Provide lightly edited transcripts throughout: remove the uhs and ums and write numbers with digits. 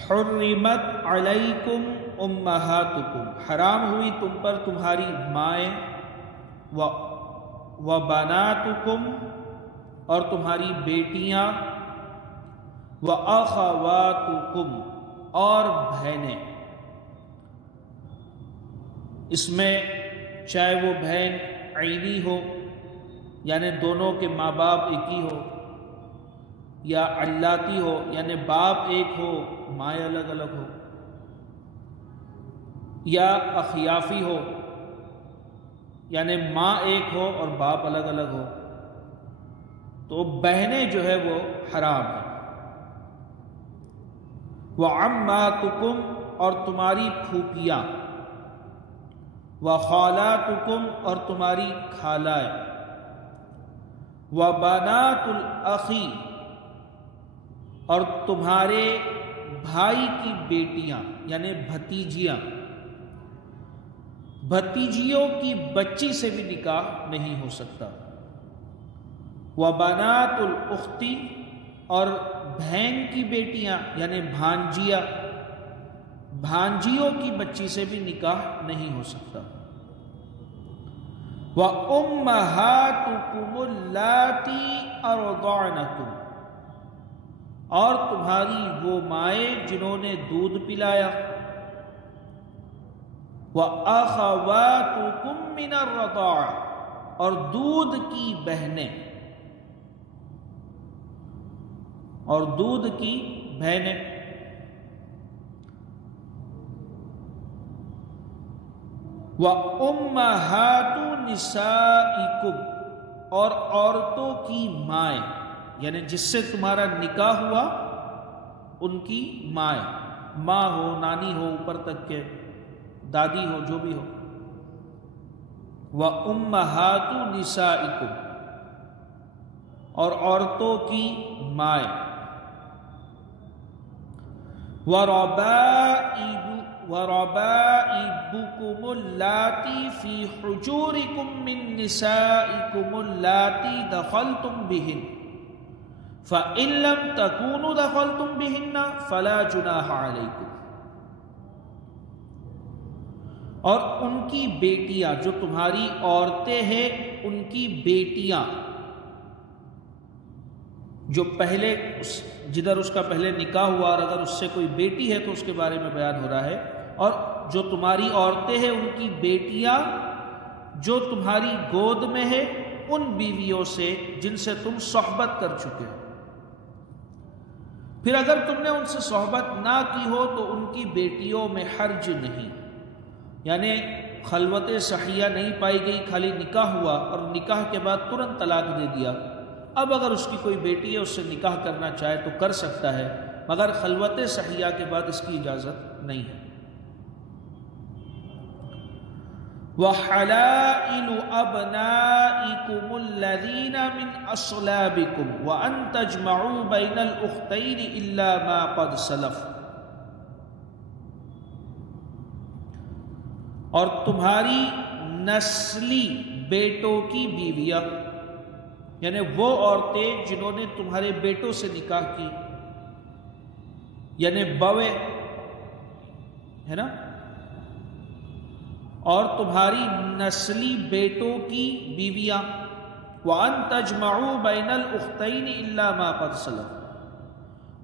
حرمت علیکم امہاتکم، حرام ہوئی تم پر تمہاری مائیں، و بناتکم اور تمہاری بیٹیاں، و اخواتکم اور بہنیں۔ اس میں چاہے وہ بہن عینی ہو یعنی دونوں کے ماں باپ ایک ہی ہو، یا علاتی ہو یعنی باپ ایک ہو مائیں الگ الگ ہو، یا اخیافی ہو یعنی ماں ایک ہو اور باپ الگ الگ ہو، تو بہنیں جو ہے وہ حرام ہیں۔ وعماتکم اور تمہاری پھوپھیاں، وخالاتکم اور تمہاری خالائیں، وبنات الاخی اور تمہارے بھائی کی بیٹیاں یعنی بھتیجیاں، بھتیجیوں کی بچی سے بھی نکاح نہیں ہو سکتا، وبنات الاختی اور بہن کی بیٹیاں یعنی بھانجیاں، بھانجیوں کی بچی سے بھی نکاح نہیں ہو سکتا، وَأُمَّهَاتُكُمُ اللَّاتِي أَرْضَعْنَكُمْ اور تمہاری وہ مائیں جنہوں نے دودھ پلایا، وَأَخَوَاتُكُم مِّنَ الرَّضَاعَةِ اور دودھ کی بہنیں، اور دودھ کی بہنیں۔ وَأُمَّهَاتُ نِسَائِكُمْ اور عورتوں کی مائیں یعنی جس سے تمہارا نکاح ہوا ان کی مائیں، ماں ہو، نانی ہو، اوپر تک کے دادی ہو، جو بھی ہو۔ وَأُمَّهَاتُ نِسَائِكُمْ اور عورتوں کی مائیں، وَرَبَائِبُكُمُ اللَّاتِي فِي حُجُورِكُم مِّن نِّسَائِكُمُ اللَّاتِي دَخَلْتُم بِهِنَّ فَإِن لَّمْ تَكُونُوا دَخَلْتُم بِهِنَّ فَلَا جُنَاحَ عَلَيْكُمْ اور ان کی بیٹیاں جو تمہاری عورتیں ہیں، ان کی بیٹیاں جو پہلے جدھر اس کا پہلے نکاح ہوا اور اگر اس سے کوئی بیٹی ہے تو اس کے بارے میں بیان ہو رہا ہے، اور جو تمہاری عورتیں ہیں ان کی بیٹیاں جو تمہاری گود میں ہے ان بیویوں سے جن سے تم صحبت کر چکے ہو۔ پھر اگر تم نے ان سے صحبت نہ کی ہو تو ان کی بیٹیوں میں حرج نہیں، یعنی خلوت صحیحہ نہیں پائی گئی، خالی نکاح ہوا اور نکاح کے بعد ترنت طلاق دے دیا، اب اگر اس کی کوئی بیٹی ہے اس سے نکاح کرنا چاہے تو کر سکتا ہے، مگر خلوت صحیحہ کے بعد اس کی اجازت نہیں ہے۔ وَحَلَائِلُ أَبْنَائِكُمُ الَّذِينَ مِنْ أَصْلَابِكُمْ وَأَن تَجْمَعُوا بَيْنَ الْأُخْتَيْنِ إِلَّا مَا قَدْ سَلَفَ اور تمہاری نسلی بیٹوں کی بیویاں یعنی وہ عورتیں جنہوں نے تمہارے بیٹوں سے نکاح کی، یعنی بوے ہے نا، اور تمہاری نسلی بیٹوں کی بیویاں، وَأَن تَجْمَعُوا بَيْنَ الْأُخْتَيْنِ إِلَّا مَا قَدْ سَلَفَ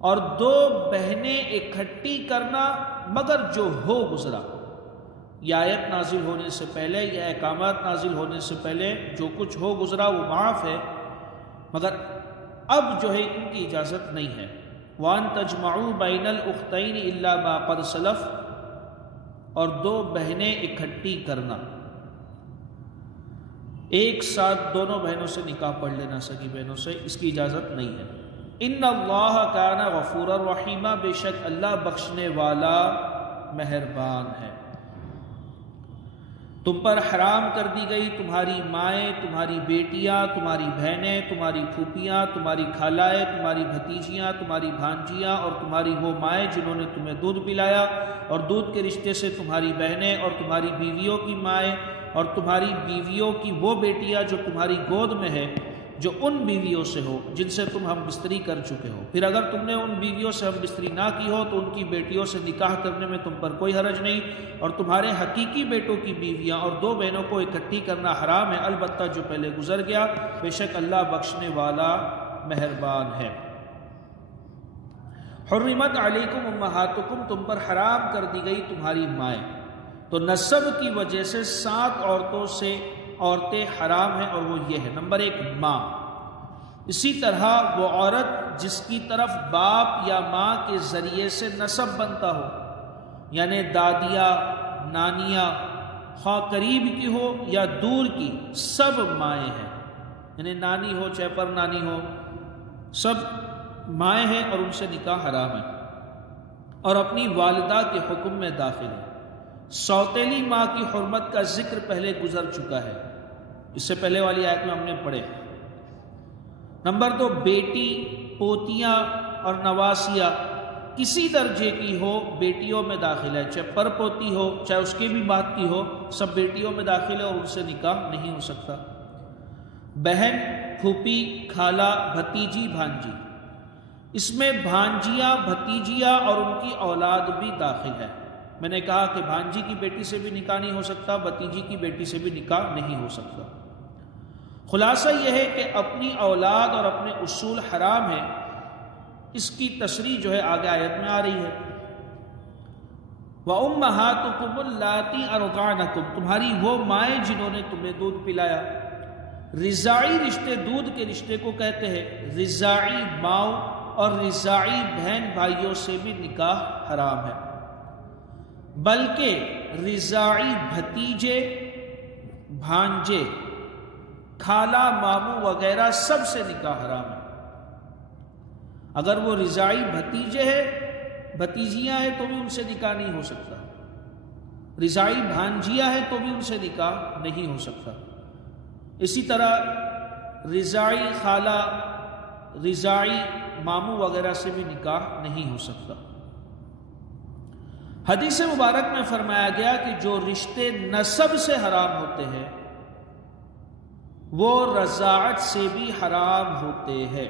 اور دو بہنیں اکٹھی کرنا مگر جو ہو گزرا، یا آیت نازل ہونے سے پہلے یا احکامات نازل ہونے سے پہلے جو کچھ ہو گزرا وہ معاف ہے، مگر اب جو ہے ان کی اجازت نہیں ہے۔ وَأَن تَجْمَعُوا بَيْنَ الْأُخْتَيْنِ إِلَّا مَا قَدْ سَلَفَ اور دو بہنیں اکٹھی کرنا، ایک ساتھ دونوں بہنوں سے نکاح پڑھ لینا سگی بہنوں سے، اس کی اجازت نہیں ہے۔ إِنَّ اللَّهَ كَانَ غَفُورًا رَحِيمًا بے شک اللہ بخشنے والا مہربان ہے۔ تم پر حرام کر دی گئی تمہاری مائیں، تمہاری بیٹیاں، تمہاری بہنیں، تمہاری پھوپھیاں، تمہاری خالائیں، تمہاری بھتیجیاں، تمہاری بھانجیاں اور تمہاری وہ مائیں جنہوں نے تمہیں دودھ پلایا، اور دودھ کے رشتے سے تمہاری بہنیں اور تمہاری بیویوں کی مائیں اور تمہاری بیویوں کی وہ بیٹیاں جو تمہاری گود میں ہے، جو ان بیویوں سے ہو جن سے تم ہم بستری کر چکے ہو. پھر اگر تم نے ان بیویوں سے ہم بستری نہ کی ہو تو ان کی بیٹیوں سے نکاح کرنے میں تم پر کوئی حرج نہیں، اور تمہارے حقیقی بیٹوں کی بیویاں اور 2 بہنوں کو اکٹھی کرنا حرام ہے، البتہ جو پہلے گزر گیا، بے شک اللہ بخشنے والا مہربان ہے. حرمت علیکم امہاتکم، تم پر حرام کر دی گئی تمہاری مائیں. تو نسب کی وجہ سے 7 عورتوں سے عورتیں حرام ہیں، اور وہ یہ ہے. نمبر 1 ماں. اسی طرح وہ عورت جس کی طرف باپ یا ماں کے ذریعے سے نسب بنتا ہو، یعنی دادیاں، نانیاں، خواہ قریب کی ہو یا دور کی، سب مائیں ہیں. یعنی نانی ہو چاہے پر نانی ہو، سب مائیں ہیں اور ان سے نکاح حرام ہے، اور اپنی والدہ کے حکم میں داخل ہے. سوتیلی ماں کی حرمت کا ذکر پہلے گزر چکا ہے، اس سے پہلے والی آیت میں ہم نے پڑھے. نمبر 2 بیٹی، پوتیاں اور نواسیاں کسی درجے کی ہو بیٹیوں میں داخل ہے، چاہے پر پوتی ہو چاہے اس کے بھی بات کی ہو، سب بیٹیوں میں داخل ہے اور ان سے نکاح نہیں ہو سکتا. بہن، پھوپھی، خالہ، بھتیجی، بھانجی، اس میں بھانجیاں، بھتیجیاں اور ان کی اولاد بھی داخل ہے. میں نے کہا کہ بھانجی کی بیٹی سے بھی نکاح نہیں ہو سکتا، بھتیجی کی بیٹی سے بھی نکاح نہیں ہو سکتا. خلاصہ یہ ہے کہ اپنی اولاد اور اپنے اصول حرام ہیں. اس کی تشریح جو ہے آگے آیت میں آ رہی ہے. وَأُمَّهَاتُكُمُ اللَّاتِي أَرْضَعْنَكُمْ، تمہاری وہ مائیں جنہوں نے تمہیں دودھ پلایا. رضاعی رشتے دودھ کے رشتے کو کہتے ہیں. رضاعی ماؤں اور رضاعی بہن بھائیوں سے بھی نکاح حرام ہے، بلکہ رضاعی بھتیجے، بھانجے، خالہ، ماموں وغیرہ سب سے نکاح حرام ہے. اگر وہ رضاعی بھتیجے ہیں، بھتیجیاں ہیں تو بھی ان سے نکاح نہیں ہو سکتا. رضاعی بھانجیاں ہیں تو بھی ان سے نکاح نہیں ہو سکتا. اسی طرح رضاعی خالہ، رضاعی ماموں وغیرہ سے بھی نکاح نہیں ہو سکتا. حدیث مبارک میں فرمایا گیا کہ جو رشتے نسب سے حرام ہوتے ہیں وہ رضاعت سے بھی حرام ہوتے ہیں.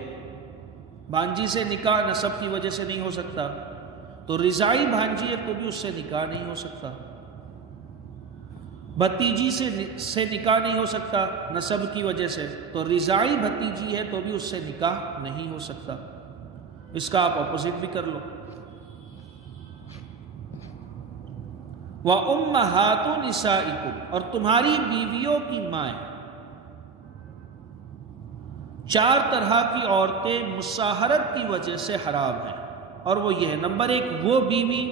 بھانجی سے نکاح نسب کی وجہ سے نہیں ہو سکتا، تو رضاعی بھانجی ہے تو بھی اس سے نکاح نہیں ہو سکتا. بھتیجی سے نکاح نہیں ہو سکتا نسب کی وجہ سے، تو رضاعی بھتیجی ہے تو بھی اس سے نکاح نہیں ہو سکتا. اس کا آپ اپوزٹ بھی کر لو. وَأُمَّهَاتُ نِسَائِكُمْ، اور تمہاری بیویوں کی مائیں. 4 طرح کی عورتیں مصاہرت کی وجہ سے حرام ہیں، اور وہ یہ ہے. نمبر 1 وہ بیوی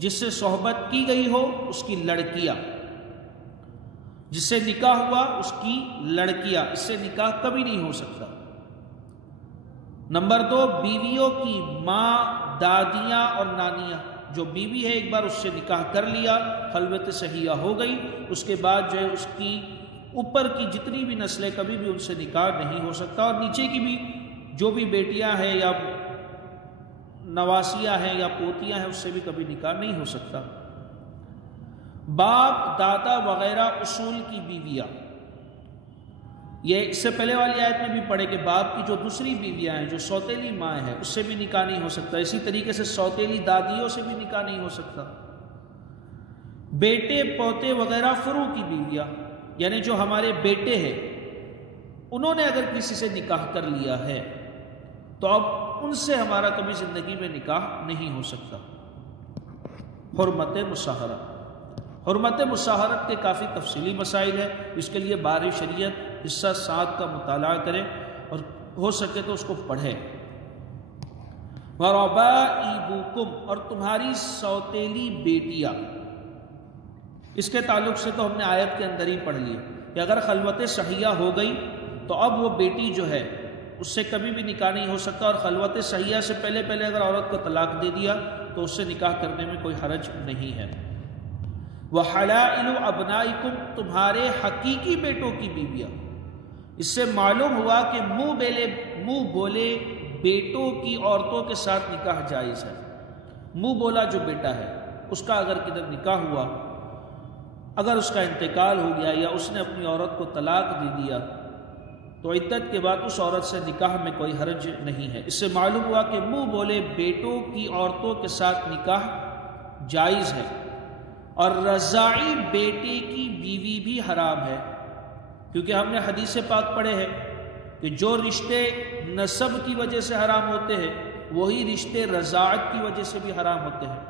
جس سے صحبت کی گئی ہو، اس کی لڑکیاں، جس سے نکاح ہوا اس کی لڑکیاں، اس سے نکاح کبھی نہیں ہو سکتا. نمبر 2 بیویوں کی ماں، دادیاں اور نانیاں. جو بیوی ہے ایک بار اس سے نکاح کر لیا، خلوت صحیحہ ہو گئی، اس کے بعد جو ہے اس کی اوپر کی جتنی بھی نسلیں کبھی بھی ان سے نکاح نہیں ہو سکتا، اور نیچے کی بھی جو بھی بیٹیاں ہیں یا نواسیاں ہیں یا پوتیاں ہیں اس سے بھی کبھی نکاح نہیں ہو سکتا. باپ، دادا وغیرہ اصول کی بیویاں، یہ اس سے پہلے والی آیت میں بھی پڑھے کہ باپ کی جو دوسری بیویاں ہیں جو سوتیلی ماں ہیں اس سے بھی نکاح نہیں ہو سکتا. اسی طریقے سے سوتیلی دادیوں سے بھی نکاح نہیں ہو سکتا. بیٹے، پوتے وغیرہ فروع کی بیویاں، یعنی جو ہمارے بیٹے ہیں انہوں نے اگر کسی سے نکاح کر لیا ہے تو اب ان سے ہمارا کبھی زندگی میں نکاح نہیں ہو سکتا. حرمت مصاہرت. حرمت مصاہرت کے کافی تفصیلی مسائل ہیں، اس کے لیے بار شریعت حصہ 7 کا مطالعہ کریں اور ہو سکے تو اس کو پڑھیں. وَرَبَائِبُكُمْ، اور تمہاری سوتیلی بیٹیاں. اس کے تعلق سے تو ہم نے آیت کے اندر ہی پڑھ لی کہ اگر خلوت صحیحہ ہو گئی تو اب وہ بیٹی جو ہے اس سے کبھی بھی نکاح نہیں ہو سکتا، اور خلوت صحیحہ سے پہلے اگر عورت کو طلاق دے دیا تو اس سے نکاح کرنے میں کوئی حرج نہیں ہے. وَحَلَائِلُ أَبْنَائِكُمْ، تمہارے حقیقی بیٹوں کی بیویاں. اس سے معلوم ہوا کہ منہ بولے بیٹوں کی عورتوں کے ساتھ نکاح جائز ہے. منہ بولا جو بیٹا ہے اس کا اگر کدھر نکاح ہوا، اگر اس کا انتقال ہو گیا یا اس نے اپنی عورت کو طلاق دے دیا تو عدت کے بعد اس عورت سے نکاح میں کوئی حرج نہیں ہے۔ اس سے معلوم ہوا کہ منہ بولے بیٹوں کی عورتوں کے ساتھ نکاح جائز ہے، اور رضاعی بیٹے کی بیوی بھی حرام ہے، کیونکہ ہم نے حدیث پاک پڑھے ہیں کہ جو رشتے نسب کی وجہ سے حرام ہوتے ہیں وہی رشتے رضاعت کی وجہ سے بھی حرام ہوتے ہیں۔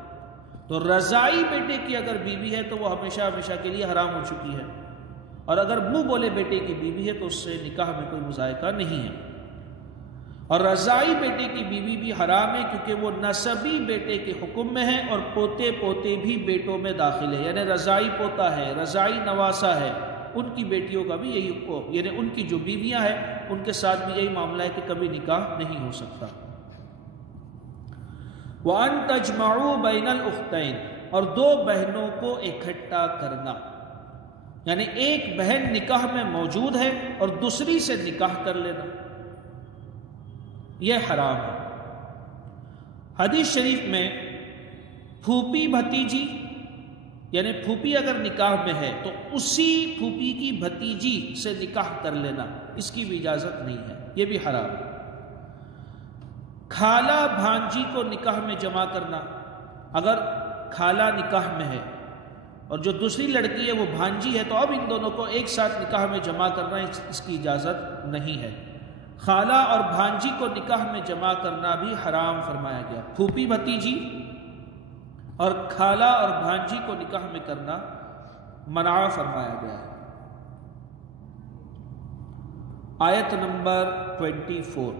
تو رضاعی بیٹے کی اگر بیوی ہے تو وہ ہمیشہ ہمیشہ کے لیے حرام ہو چکی ہے، اور اگر منہ بولے بیٹے کی بیوی ہے تو اس سے نکاح میں کوئی مذائقہ نہیں ہے۔ اور رضاعی بیٹے کی بیوی بھی حرام ہے، کیونکہ وہ نسبی بیٹے کے حکم میں ہے، اور پوتے پوتے بھی بیٹوں میں داخل ہے، یعنی رضاعی پوتا ہے، رضاعی نواسا ہے، ان کی بیٹیوں کا بھی یہی حکم، یعنی ان کی جو بیویاں ہیں ان کے ساتھ بھی یہی معاملہ ہے کہ کبھی نکاح نہیں ہو سکتا۔ وَأَن تَجْمَعُوا بَيْنَ الْأُخْتَيْنِ، اور دو بہنوں کو اکٹھا کرنا، یعنی ایک بہن نکاح میں موجود ہے اور دوسری سے نکاح کر لینا، یہ حرام ہے۔ حدیث شریف میں پھوپھی بھتیجی، یعنی پھوپھی اگر نکاح میں ہے تو اسی پھوپھی کی بھتیجی سے نکاح کر لینا، اس کی بھی اجازت نہیں ہے، یہ بھی حرام ہے۔ خالہ بھانجی کو نکاح میں جمع کرنا، اگر خالہ نکاح میں ہے اور جو دوسری لڑکی ہے وہ بھانجی ہے تو اب ان دونوں کو ایک ساتھ نکاح میں جمع کرنا اس کی اجازت نہیں ہے۔ خالہ اور بھانجی کو نکاح میں جمع کرنا بھی حرام فرمایا گیا۔ پھوپھی بھتیجی اور خالہ اور بھانجی کو نکاح میں کرنا منع فرمایا گیا ہے۔ آیت نمبر 24،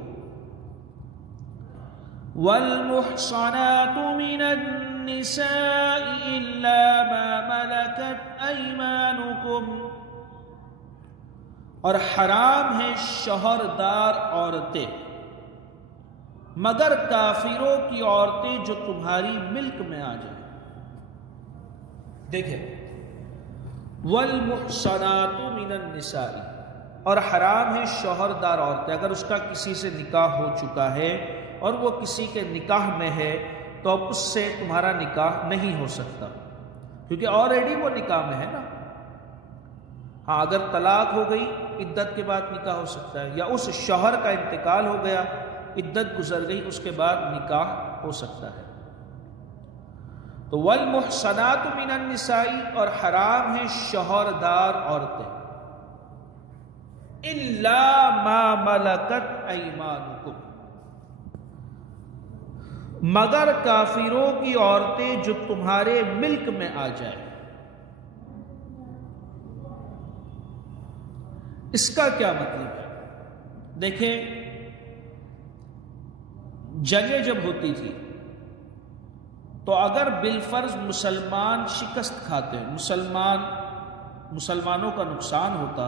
وَالْمُحْصَنَاتُ مِنَ النِّسَاءِ إِلَّا مَا مَلَكَتْ أَيْمَانُكُمْ، اور حرام ہے شوہردار عورتیں مگر کافروں کی عورتیں جو تمہاری ملک میں آ جائیں۔ دیکھیں، وَالْمُحْصَنَاتُ مِنَ النِّسَاءِ، اور حرام ہے شوہردار عورتیں، اگر اس کا کسی سے نکاح ہو چکا ہے اور وہ کسی کے نکاح میں ہے تو اب اس سے تمہارا نکاح نہیں ہو سکتا، کیونکہ آلریڈی وہ نکاح میں ہے نا۔ ہاں، اگر طلاق ہو گئی عدت کے بعد نکاح ہو سکتا ہے، یا اس شوہر کا انتقال ہو گیا، عدت گزر گئی، اس کے بعد نکاح ہو سکتا ہے۔ تو والمحصنات من النساء، اور حرام ہے شوہردار عورتیں، الا ما ملکت ایمانکم، مگر کافروں کی عورتیں جو تمہارے ملک میں آ جائیں۔ اس کا کیا مطلب ہے؟ دیکھیں، جنگیں جب ہوتی تھی تو اگر بالفرض مسلمان شکست کھاتے، مسلمانوں کا نقصان ہوتا،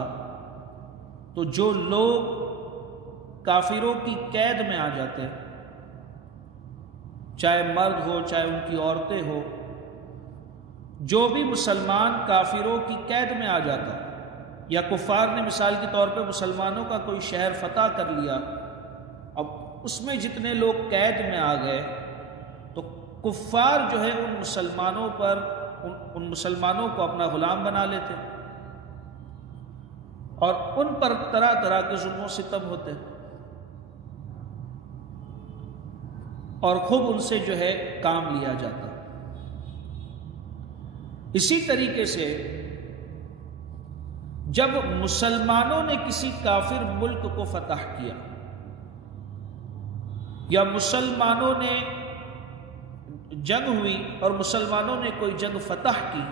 تو جو لوگ کافروں کی قید میں آ جاتے، چاہے مرد ہو چاہے ان کی عورتیں ہو، جو بھی مسلمان کافروں کی قید میں آ جاتا، یا کفار نے مثال کے طور پہ مسلمانوں کا کوئی شہر فتح کر لیا، اب اس میں جتنے لوگ قید میں آ گئے تو کفار جو ہے ان مسلمانوں کو اپنا غلام بنا لیتے اور ان پر طرح طرح کے ظلم و ستم ہوتے اور خوب ان سے جو ہے کام لیا جاتا۔ اسی طریقے سے جب مسلمانوں نے کسی کافر ملک کو فتح کیا یا مسلمانوں نے جنگ ہوئی اور مسلمانوں نے کوئی جنگ فتح کی،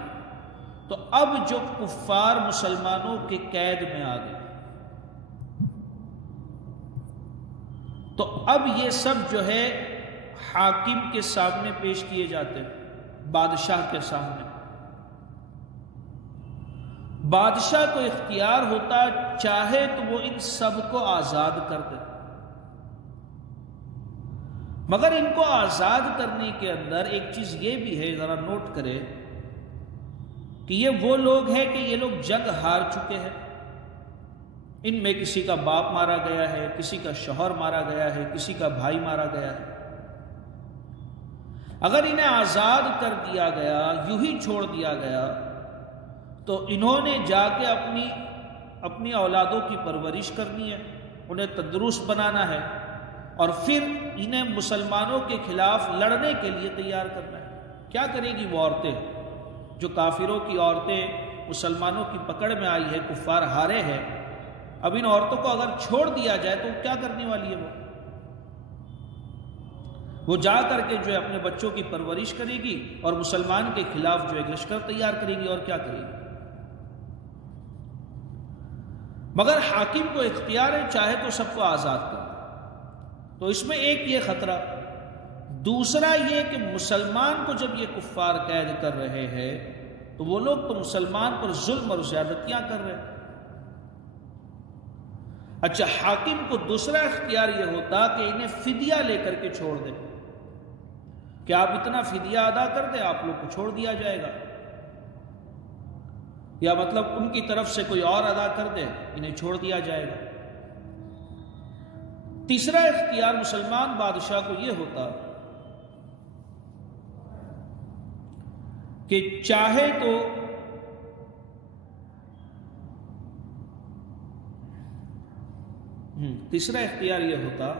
تو اب جو کفار مسلمانوں کے قید میں آ گئے، تو اب یہ سب جو ہے حاکم کے سامنے پیش کیے جاتے ہیں، بادشاہ کے سامنے۔ بادشاہ کو اختیار ہوتا، چاہے تو وہ ان سب کو آزاد کر دے، مگر ان کو آزاد کرنے کے اندر ایک چیز یہ بھی ہے، ذرا نوٹ کرے کہ یہ وہ لوگ ہیں کہ یہ لوگ جنگ ہار چکے ہیں، ان میں کسی کا باپ مارا گیا ہے، کسی کا شوہر مارا گیا ہے، کسی کا بھائی مارا گیا ہے۔ اگر انہیں آزاد کر دیا گیا، یوں ہی چھوڑ دیا گیا، تو انہوں نے جا کے اپنی اولادوں کی پرورش کرنی ہے، انہیں تندرست بنانا ہے، اور پھر انہیں مسلمانوں کے خلاف لڑنے کے لیے تیار کرنا ہے۔ کیا کرے گی وہ عورتیں جو کافروں کی عورتیں مسلمانوں کی پکڑ میں آئی ہے، کفار ہارے ہیں؟ اب ان عورتوں کو اگر چھوڑ دیا جائے تو کیا کرنے والی ہے وہ جا کر کے جو ہے اپنے بچوں کی پرورش کرے گی اور مسلمان کے خلاف جو ایک لشکر تیار کرے گی، اور کیا کرے گی؟ مگر حاکم کو اختیار ہے، چاہے تو سب کو آزاد کر۔ تو اس میں ایک یہ خطرہ، دوسرا یہ کہ مسلمان کو جب یہ کفار قید کر رہے ہیں تو وہ لوگ تو مسلمان پر ظلم اور زیادتیاں کر رہے ہیں۔ اچھا، حاکم کو دوسرا اختیار یہ ہوتا کہ انہیں فدیہ لے کر کے چھوڑ دیں، کہ آپ اتنا فدیہ ادا کر دیں، آپ لوگ کو چھوڑ دیا جائے گا، یا مطلب ان کی طرف سے کوئی اور ادا کر دے، انہیں چھوڑ دیا جائے گا۔ تیسرا اختیار مسلمان بادشاہ کو یہ ہوتا کہ چاہے تو تیسرا اختیار یہ ہوتا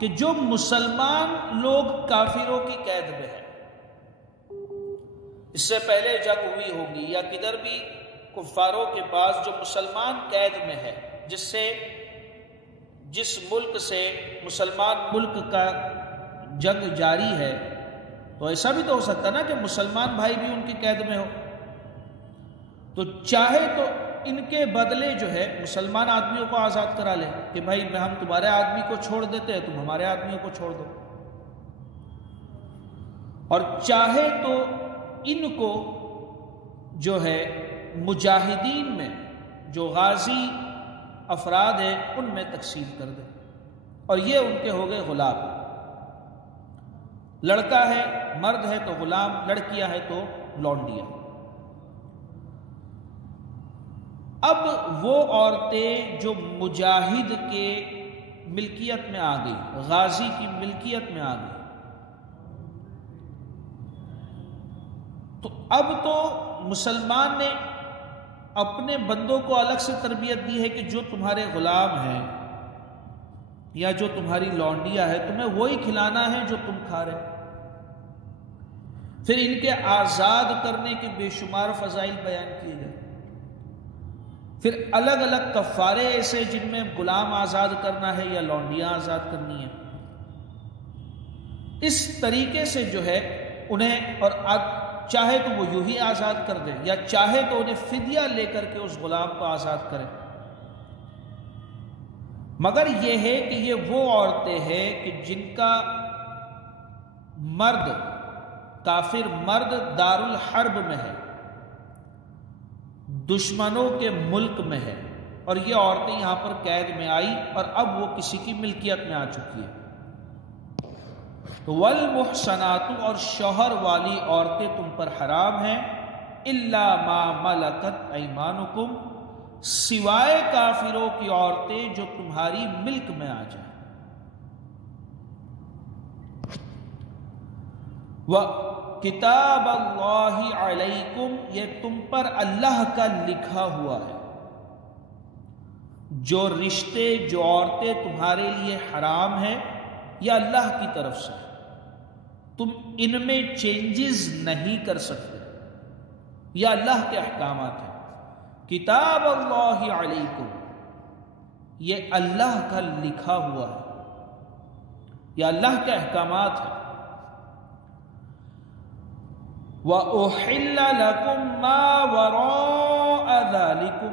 کہ جو مسلمان لوگ کافروں کی قید میں ہیں، اس سے پہلے جنگ ہوئی ہوگی یا کدھر بھی کفاروں کے پاس جو مسلمان قید میں ہے، جس ملک سے مسلمان ملک کا جنگ جاری ہے، تو ایسا بھی تو ہو سکتا نا کہ مسلمان بھائی بھی ان کی قید میں ہو، تو چاہے تو ان کے بدلے جو ہے مسلمان آدمیوں کو آزاد کرا لے کہ بھائی ہم تمہارے آدمی کو چھوڑ دیتے ہیں، تم ہمارے آدمیوں کو چھوڑ دو، اور چاہے تو ان کو جو ہے مجاہدین میں جو غازی افراد ہیں ان میں تقسیم کر دے، اور یہ ان کے ہو گئے غلام۔ لڑکا ہے، مرد ہے تو غلام، لڑکیاں ہے تو لونڈیاں۔ اب وہ عورتیں جو مجاہد کے ملکیت میں آ گئی، غازی کی ملکیت میں آ گئی، تو اب تو مسلمان نے اپنے بندوں کو الگ سے تربیت دی ہے کہ جو تمہارے غلام ہیں یا جو تمہاری لونڈیاں ہے، تمہیں وہی کھلانا ہے جو تم کھا رہے۔ پھر ان کے آزاد کرنے کے بے شمار فضائل بیان کیے گئے، پھر الگ الگ کفارے ایسے جن میں غلام آزاد کرنا ہے یا لونڈیاں آزاد کرنی ہے۔ اس طریقے سے جو ہے انہیں، اور چاہے تو وہ یوں ہی آزاد کر دے یا چاہے تو انہیں فدیہ لے کر کے اس غلام کو آزاد کرے۔ مگر یہ ہے کہ یہ وہ عورتیں ہیں کہ جن کا مرد، کافر مرد دار الحرب میں ہے، دشمنوں کے ملک میں ہے، اور یہ عورتیں یہاں پر قید میں آئی اور اب وہ کسی کی ملکیت میں آ چکی ہے۔ والمحصنات، اور شوہر والی عورتیں تم پر حرام ہیں، الا ما ملکت ایمانکم، سوائے کافروں کی عورتیں جو تمہاری ملک میں آ جائیں۔ وَكِتَابَ اللَّهِ عَلَيْكُمْ، یہ تم پر اللہ کا لکھا ہوا ہے، جو رشتے، جو عورتیں تمہارے لیے حرام ہیں یا اللہ کی طرف سے، تم ان میں چینجز نہیں کر سکتے، یا اللہ کے احکامات ہیں۔ کتاب اللہ علیکم، یہ اللہ کا لکھا ہوا ہے، یہ اللہ کے احکامات ہیں۔ وَأُحِلَّ لَكُم مَّا وَرَاءَ ذَلِكُمْ،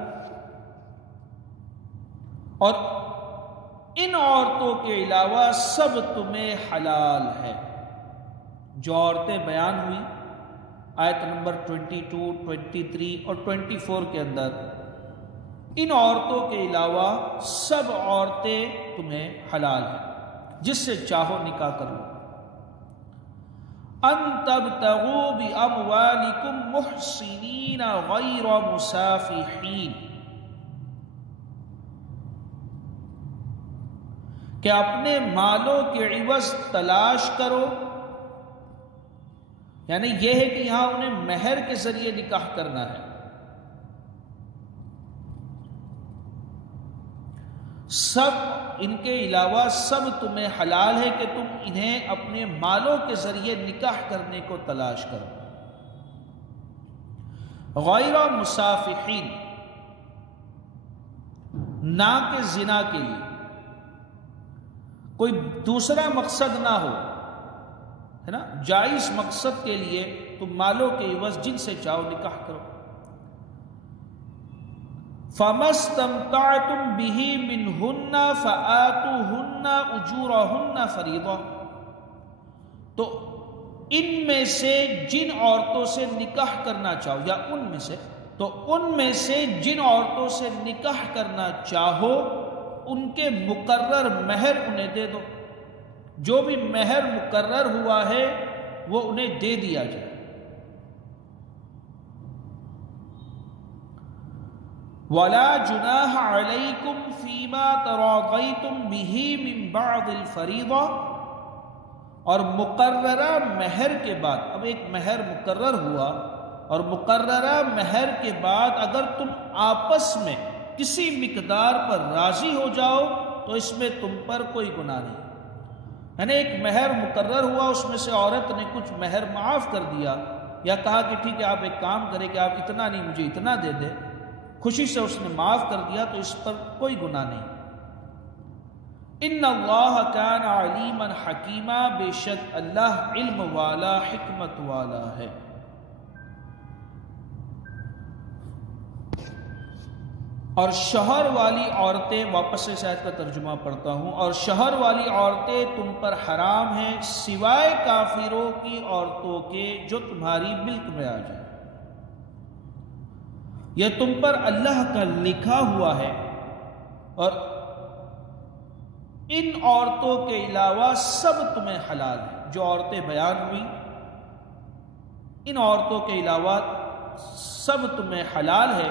اور ان عورتوں کے علاوہ سب تمہیں حلال ہے۔ جو عورتیں بیان ہوئی آیت نمبر 22، 23 اور 24 کے اندر، ان عورتوں کے علاوہ سب عورتیں تمہیں حلال ہیں، جس سے چاہو نکاح کر لو۔ ان تبتغوا باموالکم محسنین غیر مسافحین، کہ اپنے مالوں کے عوض تلاش کرو یعنی یہ ہے کہ یہاں انہیں مہر کے ذریعے نکاح کرنا ہے. سب ان کے علاوہ سب تمہیں حلال ہے کہ تم انہیں اپنے مالوں کے ذریعے نکاح کرنے کو تلاش کرو. غیر مسافحین، نہ کہ زنا کے لیے کوئی دوسرا مقصد نہ ہو، ہے نا، جائز مقصد کے لیے تم مالوں کے عوض جن سے چاہو نکاح کرو. فَمَسْتَمْتَعْتُمْ بِهِ مِنْهُنَّ فَآتُوهُنَّ أُجُورَهُنَّ فَرِيضَةً، تو ان میں سے جن عورتوں سے نکاح کرنا چاہو، یا ان میں سے، تو ان میں سے جن عورتوں سے نکاح کرنا چاہو ان کے مقرر مہر انہیں دے دو. جو بھی مہر مقرر ہوا ہے وہ انہیں دے دیا جائے. وَلَا جُنَاحَ عَلَيْكُمْ فِي مَا تَرَاضَيْتُمْ بِهِ مِنْ بَعْضِ الْفَرِيضَةِ، اور مقررہ مہر کے بعد، اب ایک مہر مقرر ہوا اور مقررہ مہر کے بعد اگر تم آپس میں کسی مقدار پر راضی ہو جاؤ تو اس میں تم پر کوئی گناہ نہیں. یعنی ایک مہر مقرر ہوا، اس میں سے عورت نے کچھ مہر معاف کر دیا یا کہا کہ ٹھیک ہے آپ ایک کام کریں کہ آپ اتنا نہیں مجھے اتنا دے دے، خوشی سے اس نے معاف کر دیا تو اس پر کوئی گناہ نہیں. ان اللہ کان علیما حکیما، بے شک اللہ علم والا حکمت والا ہے. اور شوہر والی عورتیں، واپس سے شاید کا ترجمہ پڑھتا ہوں، اور شوہر والی عورتیں تم پر حرام ہیں سوائے کافروں کی عورتوں کے جو تمہاری ملک میں آ جائیں. یہ تم پر اللہ کا لکھا ہوا ہے. اور ان عورتوں کے علاوہ سب تمہیں حلال ہیں. جو عورتیں بیان ہوئی ان عورتوں کے علاوہ سب تمہیں حلال ہے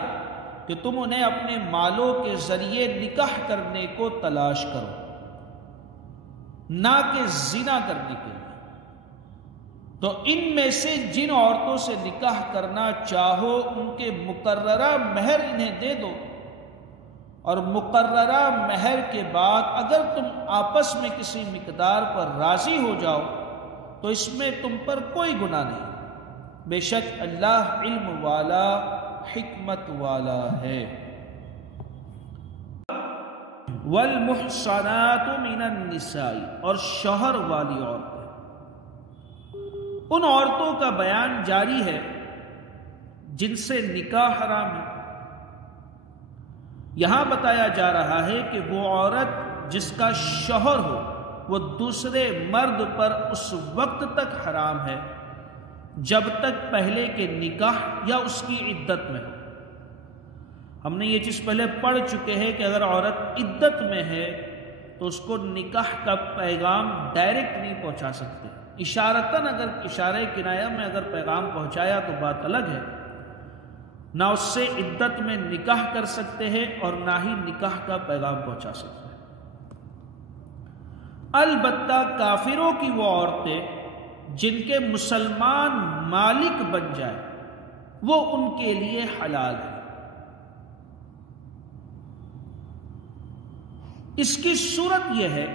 کہ تم انہیں اپنے مالوں کے ذریعے نکاح کرنے کو تلاش کرو، نہ کہ زنا کرنے کے لیے. تو ان میں سے جن عورتوں سے نکاح کرنا چاہو ان کے مقررہ مہر انہیں دے دو، اور مقررہ مہر کے بعد اگر تم آپس میں کسی مقدار پر راضی ہو جاؤ تو اس میں تم پر کوئی گناہ نہیں. بے شک اللہ علم والا حکمت والا ہے. والمحصنات من النساء، اور شوہر والی عورتیں، ان عورتوں کا بیان جاری ہے جن سے نکاح حرام ہے. یہاں بتایا جا رہا ہے کہ وہ عورت جس کا شوہر ہو وہ دوسرے مرد پر اس وقت تک حرام ہے جب تک پہلے کے نکاح یا اس کی عدت میں ہو. ہم نے یہ چیز پہلے پڑھ چکے ہیں کہ اگر عورت عدت میں ہے تو اس کو نکاح کا پیغام ڈائریکٹ نہیں پہنچا سکتے. اشارتاً اگر اشارہ کنایہ میں اگر پیغام پہنچایا تو بات الگ ہے. نہ اس سے عدت میں نکاح کر سکتے ہیں اور نہ ہی نکاح کا پیغام پہنچا سکتے ہیں. البتہ کافروں کی وہ عورتیں جن کے مسلمان مالک بن جائے وہ ان کے لیے حلال ہے. اس کی صورت یہ ہے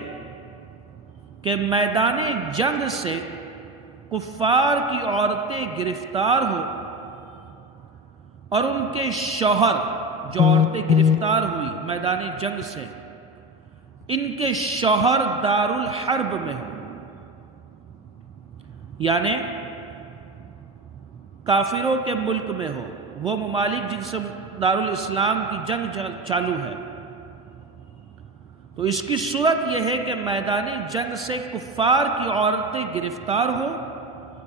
کہ میدان جنگ سے کفار کی عورتیں گرفتار ہو اور ان کے شوہر، جو عورتیں گرفتار ہوئی میدان جنگ سے، ان کے شوہر دارالحرب میں ہو، یعنی کافروں کے ملک میں ہو، وہ ممالک جن سے دارالاسلام کی جنگ چالو ہے. تو اس کی صورت یہ ہے کہ میدان جنگ سے کفار کی عورتیں گرفتار ہو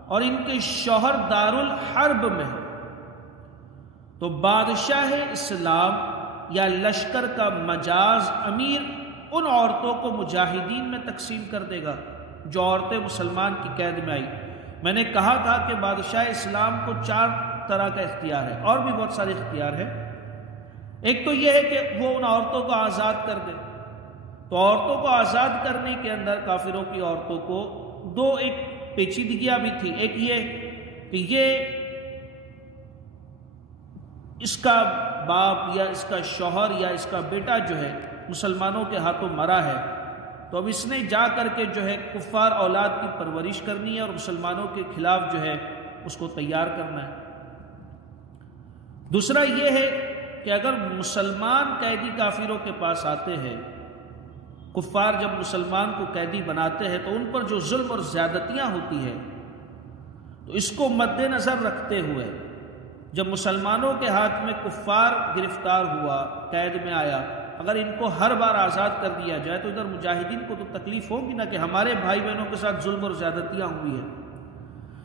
اور ان کے شوہر دارالحرب میں ہو، تو بادشاہ اسلام یا لشکر کا مجاز امیر ان عورتوں کو مجاہدین میں تقسیم کر دے گا جو عورتیں مسلمان کی قید میں آئی. میں نے کہا تھا کہ بادشاہ اسلام کو 4 طرح کا اختیار ہے، اور بھی بہت سارے اختیار ہیں. ایک تو یہ ہے کہ وہ ان عورتوں کو آزاد کر دے. تو عورتوں کو آزاد کرنے کے اندر کافروں کی عورتوں کو 2 ایک پیچیدگیاں بھی تھی. ایک یہ کہ یہ اس کا باپ یا اس کا شوہر یا اس کا بیٹا جو ہے مسلمانوں کے ہاتھوں مرا ہے، تو اب اس نے جا کر کے جو ہے کفار اولاد کی پرورش کرنی ہے اور مسلمانوں کے خلاف جو ہے اس کو تیار کرنا ہے۔ دوسرا یہ ہے کہ اگر مسلمان قیدی کافروں کے پاس آتے ہیں، کفار جب مسلمان کو قیدی بناتے ہیں تو ان پر جو ظلم اور زیادتیاں ہوتی ہیں، تو اس کو مد نظر رکھتے ہوئے جب مسلمانوں کے ہاتھ میں کفار گرفتار ہوا، قید میں آیا، اگر ان کو ہر بار آزاد کر دیا جائے تو ادھر مجاہدین کو تو تکلیف ہوگی نا کہ ہمارے بھائی بہنوں کے ساتھ ظلم اور زیادتیاں ہوئی ہیں،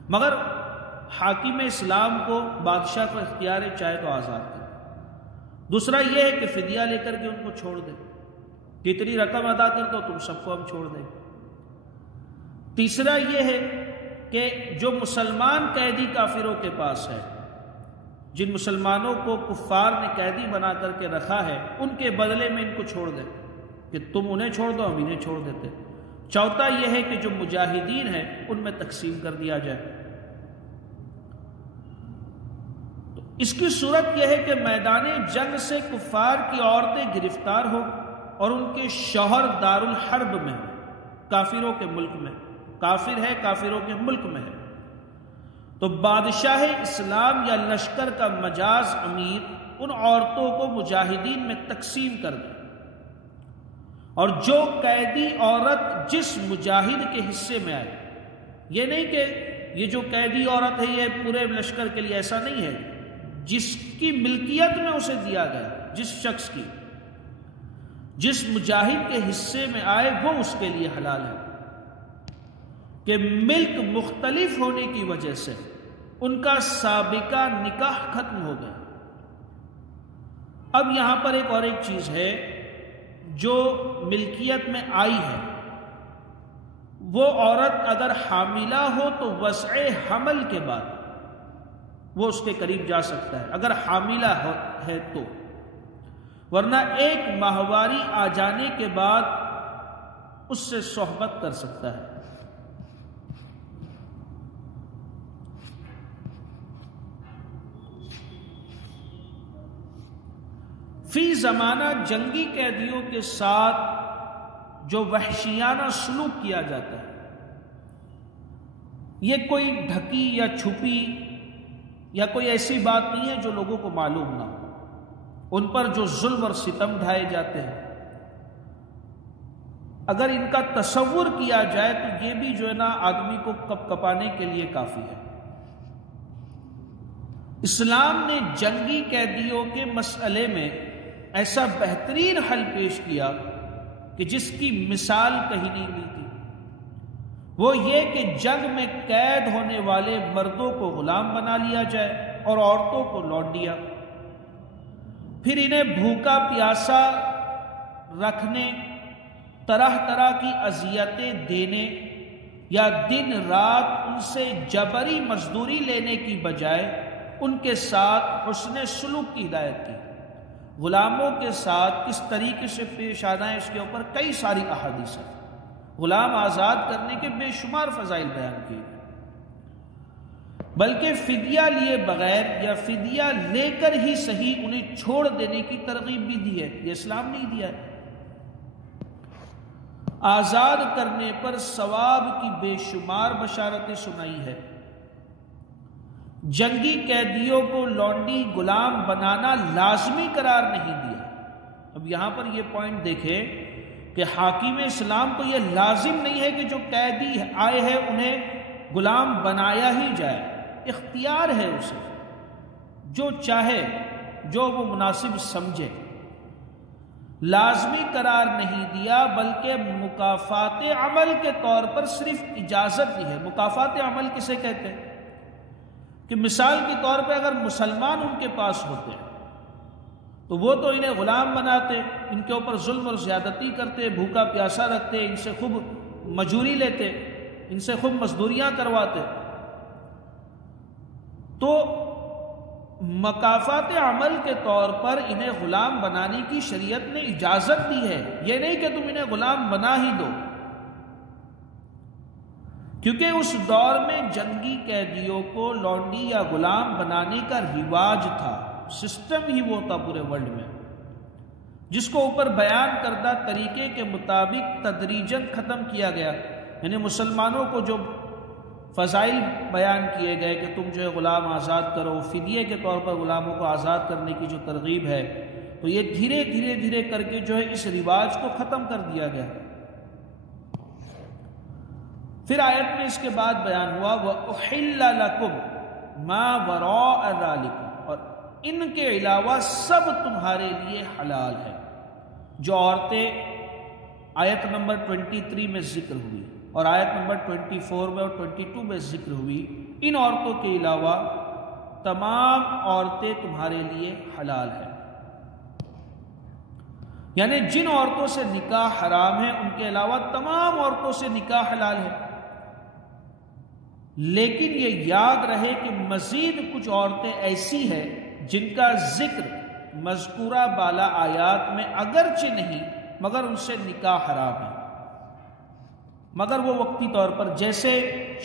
مگر حاکم اسلام کو، بادشاہ کو اختیار ہے چاہے تو آزاد کرے۔ دوسرا یہ ہے کہ فدیہ لے کر کے ان کو چھوڑ دے، کتنی رقم ادا کر دو تم سب کو ہم چھوڑ دیں۔ تیسرا یہ ہے کہ جو مسلمان قیدی کافروں کے پاس ہے، جن مسلمانوں کو کفار نے قیدی بنا کر کے رکھا ہے، ان کے بدلے میں ان کو چھوڑ دیں کہ تم انہیں چھوڑ دو، ہم انہیں چھوڑ دیتے۔ چوتھا یہ ہے کہ جو مجاہدین ہیں ان میں تقسیم کر دیا جائے۔ تو اس کی صورت یہ ہے کہ میدان جنگ سے کفار کی عورتیں گرفتار ہو اور ان کے شوہر دارالحرب میں ہو، کافروں کے ملک میں، کافر ہے کافروں کے ملک میں ہے، تو بادشاہ اسلام یا لشکر کا مجاز امیر ان عورتوں کو مجاہدین میں تقسیم کر دے، اور جو قیدی عورت جس مجاہد کے حصے میں آئے، یہ نہیں کہ یہ جو قیدی عورت ہے یہ پورے لشکر کے لیے، ایسا نہیں ہے، جس کی ملکیت میں اسے دیا گیا، جس شخص کی، جس مجاہد کے حصے میں آئے وہ اس کے لیے حلال ہے، کہ ملک مختلف ہونے کی وجہ سے ان کا سابقہ نکاح ختم ہو گیا۔ اب یہاں پر ایک اور ایک چیز ہے، جو ملکیت میں آئی ہے وہ عورت اگر حاملہ ہو تو وضع حمل کے بعد وہ اس کے قریب جا سکتا ہے، اگر حاملہ ہے تو، ورنہ ایک ماہواری آ جانے کے بعد اس سے صحبت کر سکتا ہے۔ فی زمانہ جنگی قیدیوں کے ساتھ جو وحشیانہ سلوک کیا جاتا ہے، یہ کوئی ڈھکی یا چھپی یا کوئی ایسی بات نہیں ہے جو لوگوں کو معلوم نہ ہو، ان پر جو ظلم اور ستم ڈھائے جاتے ہیں، اگر ان کا تصور کیا جائے تو یہ بھی جو ہے نا آدمی کو کپ کپانے کے لیے کافی ہے۔ اسلام نے جنگی قیدیوں کے مسئلے میں ایسا بہترین حل پیش کیا کہ جس کی مثال کہیں نہیں ملتی، وہ یہ کہ جنگ میں قید ہونے والے مردوں کو غلام بنا لیا جائے اور عورتوں کو لوٹ دیا، پھر انہیں بھوکا پیاسا رکھنے، طرح طرح کی اذیتیں دینے یا دن رات ان سے جبری مزدوری لینے کی بجائے ان کے ساتھ حسن سلوک کی ہدایت کی۔ غلاموں کے ساتھ کس طریقے سے پیش آنا ہے اس کے اوپر کئی ساری احادیث ہیں، غلام آزاد کرنے کے بے شمار فضائل بیان کیے گئے، بلکہ فدیہ لیے بغیر یا فدیہ لے کر ہی صحیح انہیں چھوڑ دینے کی ترغیب بھی دی ہے، یہ اسلام نہیں دیا ہے۔ آزاد کرنے پر ثواب کی بے شمار بشارتیں سنائی ہے، جنگی قیدیوں کو لونڈی غلام بنانا لازمی قرار نہیں دیا۔ اب یہاں پر یہ پوائنٹ دیکھیں کہ حاکم اسلام کو یہ لازم نہیں ہے کہ جو قیدی آئے ہیں انہیں غلام بنایا ہی جائے، اختیار ہے اسے، جو چاہے، جو وہ مناسب سمجھے، لازمی قرار نہیں دیا، بلکہ مکافات عمل کے طور پر صرف اجازت دی ہے۔ مکافات عمل کسے کہتے ہیں؟ کہ مثال کے طور پہ اگر مسلمان ان کے پاس ہوتے تو وہ تو انہیں غلام بناتے، ان کے اوپر ظلم اور زیادتی کرتے، بھوکا پیاسا رکھتے، ان سے خوب مجوری لیتے، ان سے خوب مزدوریاں کرواتے، تو مکافات عمل کے طور پر انہیں غلام بنانے کی شریعت نے اجازت دی ہے، یہ نہیں کہ تم انہیں غلام بنا ہی دو۔ کیونکہ اس دور میں جنگی قیدیوں کو لونڈی یا غلام بنانے کا رواج تھا، سسٹم ہی وہ تھا پورے ورلڈ میں، جس کو اوپر بیان کردہ طریقے کے مطابق تدریجاً ختم کیا گیا۔ یعنی مسلمانوں کو جو فضائل بیان کیے گئے کہ تم جو ہے غلام آزاد کرو، فدیے کے طور پر غلاموں کو آزاد کرنے کی جو ترغیب ہے، تو یہ دھیرے دھیرے دھیرے کر کے جو ہے اس رواج کو ختم کر دیا گیا۔ پھر آیت میں اس کے بعد بیان ہوا وَأُحِلَّ لَكُمْ مَا وَرَاءَ ذَلِكُمْ، اور ان کے علاوہ سب تمہارے لیے حلال ہے۔ جو عورتیں آیت نمبر 23 میں ذکر ہوئی اور آیت نمبر 24 میں اور 22 میں ذکر ہوئی، ان عورتوں کے علاوہ تمام عورتیں تمہارے لیے حلال ہیں۔ یعنی جن عورتوں سے نکاح حرام ہے ان کے علاوہ تمام عورتوں سے نکاح حلال ہے، لیکن یہ یاد رہے کہ مزید کچھ عورتیں ایسی ہیں جن کا ذکر مذکورہ بالا آیات میں اگرچہ نہیں مگر ان سے نکاح حرام ہے، مگر وہ وقتی طور پر، جیسے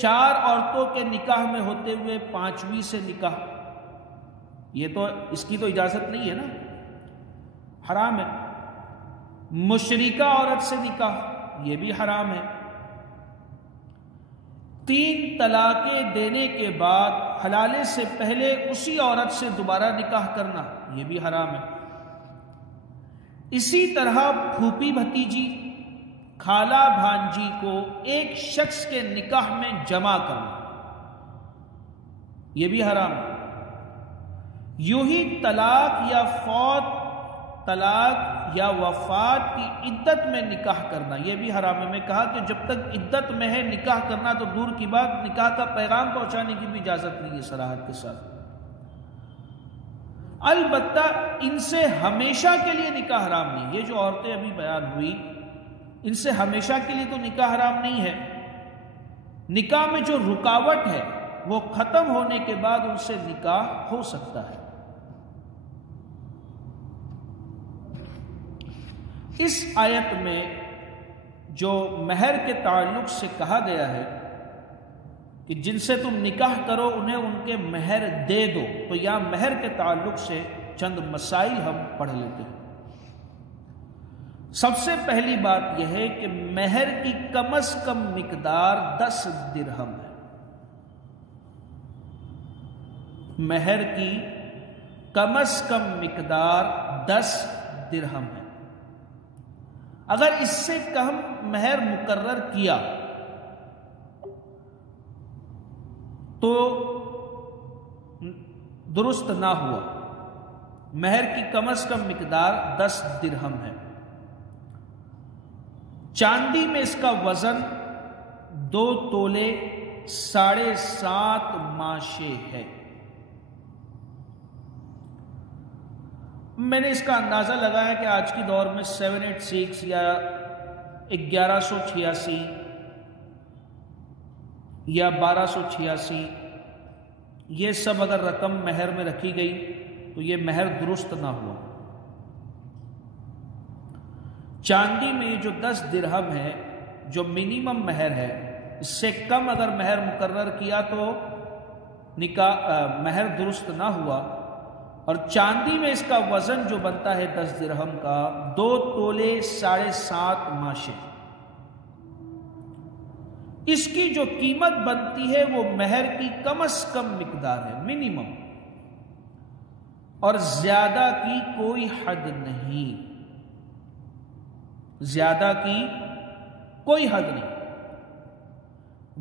4 عورتوں کے نکاح میں ہوتے ہوئے 5ویں سے نکاح، یہ تو اس کی تو اجازت نہیں ہے نا، حرام ہے۔ مشرکہ عورت سے نکاح، یہ بھی حرام ہے۔ 3 طلاقیں دینے کے بعد حلالے سے پہلے اسی عورت سے دوبارہ نکاح کرنا، یہ بھی حرام ہے۔ اسی طرح پھوپھی بھتیجی، خالہ بھانجی کو ایک شخص کے نکاح میں جمع کرنا، یہ بھی حرام ہے۔ یوں ہی طلاق یا فوت، طلاق یا وفات کی عدت میں نکاح کرنا، یہ بھی حرام ہے۔ میں کہا کہ جب تک عدت میں ہے نکاح کرنا تو دور کی بات، نکاح کا پیغام پہنچانے کی بھی اجازت نہیں ہے صراحت کے ساتھ۔ البتہ ان سے ہمیشہ کے لیے نکاح حرام نہیں، یہ جو عورتیں ابھی بیان ہوئی ان سے ہمیشہ کے لیے تو نکاح حرام نہیں ہے، نکاح میں جو رکاوٹ ہے وہ ختم ہونے کے بعد ان سے نکاح ہو سکتا ہے۔ اس آیت میں جو مہر کے تعلق سے کہا گیا ہے کہ جن سے تم نکاح کرو انہیں ان کے مہر دے دو، تو یہاں مہر کے تعلق سے چند مسائل ہم پڑھ لیتے ہیں۔ سب سے پہلی بات یہ ہے کہ مہر کی کم از کم مقدار 10 درہم ہے۔ مہر کی کم از کم مقدار 10 درہم ہے۔ اگر اس سے کم مہر مقرر کیا تو درست نہ ہوا۔ مہر کی کم از کم مقدار 10 درہم ہے۔ چاندی میں اس کا وزن 2 تولے 7.5 ماشے ہے۔ میں نے اس کا اندازہ لگایا کہ آج کی دور میں 786 یا 1186 یا 1286 یہ سب اگر رقم مہر میں رکھی گئی تو یہ مہر درست نہ ہوا۔ چاندی میں جو 10 درہم ہے جو منیمم مہر ہے، اس سے کم اگر مہر مقرر کیا تو مہر درست نہ ہوا۔ اور چاندی میں اس کا وزن جو بنتا ہے 10 درہم کا 2 تولے 7.5 ماشے، اس کی جو قیمت بنتی ہے وہ مہر کی کم از کم مقدار ہے، منیمم، اور زیادہ کی کوئی حد نہیں، زیادہ کی کوئی حد نہیں۔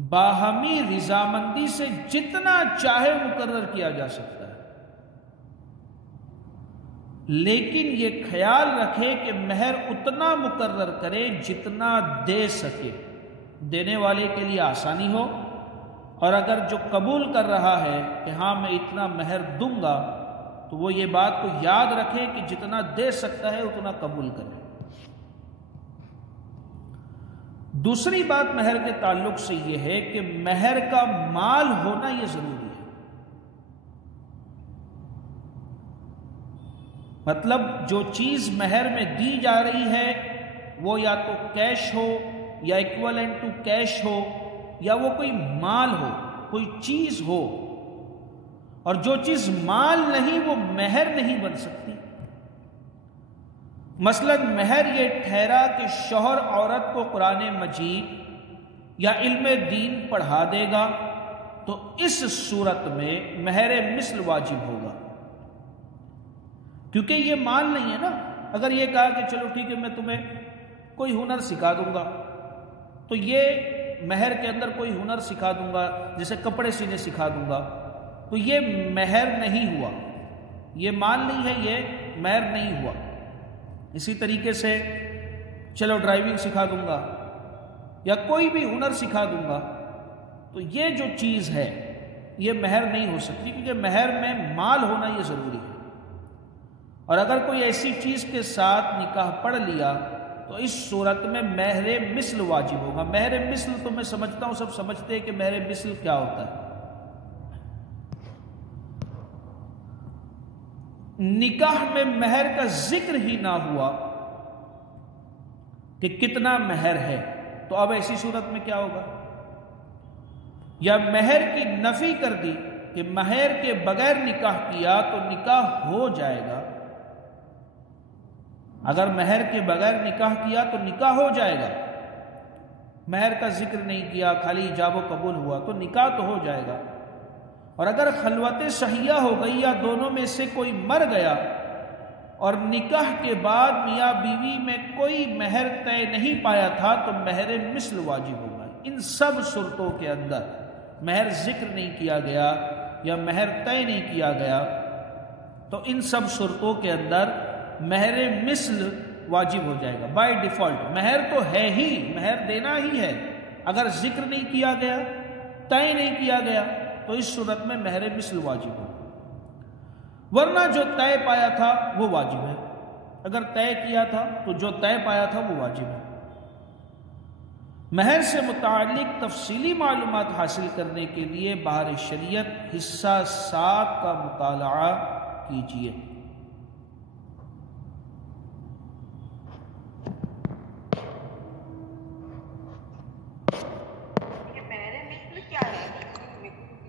باہمی رضامندی سے جتنا چاہے مقرر کیا جا سکتا ہے، لیکن یہ خیال رکھے کہ مہر اتنا مقرر کرے جتنا دے سکے، دینے والے کے لیے آسانی ہو، اور اگر جو قبول کر رہا ہے کہ ہاں میں اتنا مہر دوں گا تو وہ یہ بات کو یاد رکھے کہ جتنا دے سکتا ہے اتنا قبول کرے۔ دوسری بات مہر کے تعلق سے یہ ہے کہ مہر کا مال ہونا یہ ضروری ہے۔ مطلب جو چیز مہر میں دی جا رہی ہے وہ یا تو کیش ہو یا ایکویلنٹ ٹو کیش ہو یا وہ کوئی مال ہو، کوئی چیز ہو، اور جو چیز مال نہیں وہ مہر نہیں بن سکتی۔ مثلا مہر یہ ٹھہرا کہ شوہر عورت کو قرآن مجید یا علم دین پڑھا دے گا تو اس صورت میں مہر مثل واجب ہوگا، کیونکہ یہ مال نہیں ہے نا۔ اگر یہ کہا کہ چلو ٹھیک ہے میں تمہیں کوئی ہنر سکھا دوں گا، تو یہ مہر کے اندر کوئی ہنر سکھا دوں گا، جیسے کپڑے سینے سکھا دوں گا، تو یہ مہر نہیں ہوا، یہ مال نہیں ہے، یہ مہر نہیں ہوا۔ اسی طریقے سے چلو ڈرائیونگ سکھا دوں گا یا کوئی بھی ہنر سکھا دوں گا، تو یہ جو چیز ہے یہ مہر نہیں ہو سکتی، کیونکہ مہر میں مال ہونا یہ ضروری ہے۔ اور اگر کوئی ایسی چیز کے ساتھ نکاح پڑھ لیا تو اس صورت میں مہر مثل واجب ہوگا۔ مہر مثل تو میں سمجھتا ہوں سب سمجھتے ہیں کہ مہر مثل کیا ہوتا ہے۔ نکاح میں مہر کا ذکر ہی نہ ہوا کہ کتنا مہر ہے، تو اب ایسی صورت میں کیا ہوگا؟ یا مہر کی نفی کر دی کہ مہر کے بغیر نکاح کیا تو نکاح ہو جائے گا، اگر مہر کے بغیر نکاح کیا تو نکاح ہو جائے گا، مہر کا ذکر نہیں کیا، خالی ایجاب و قبول ہوا تو نکاح تو ہو جائے گا۔ اور اگر خلوت صحیحہ ہو گئی یا دونوں میں سے کوئی مر گیا اور نکاح کے بعد میاں بیوی میں کوئی مہر طے نہیں پایا تھا تو مہر مثل واجب ہوگا۔ ان سب صورتوں کے اندر مہر ذکر نہیں کیا گیا یا مہر طے نہیں کیا گیا تو ان سب صورتوں کے اندر مہر مثل واجب ہو جائے گا بائی ڈیفالٹ۔ مہر تو ہے ہی، مہر دینا ہی ہے، اگر ذکر نہیں کیا گیا، طے نہیں کیا گیا تو اس صورت میں مہر مثل واجب ہو، ورنہ جو طے پایا تھا وہ واجب ہے۔ اگر طے کیا تھا تو جو طے پایا تھا وہ واجب ہے۔ مہر سے متعلق تفصیلی معلومات حاصل کرنے کے لیے بہار شریعت حصہ 7 کا مطالعہ کیجیے۔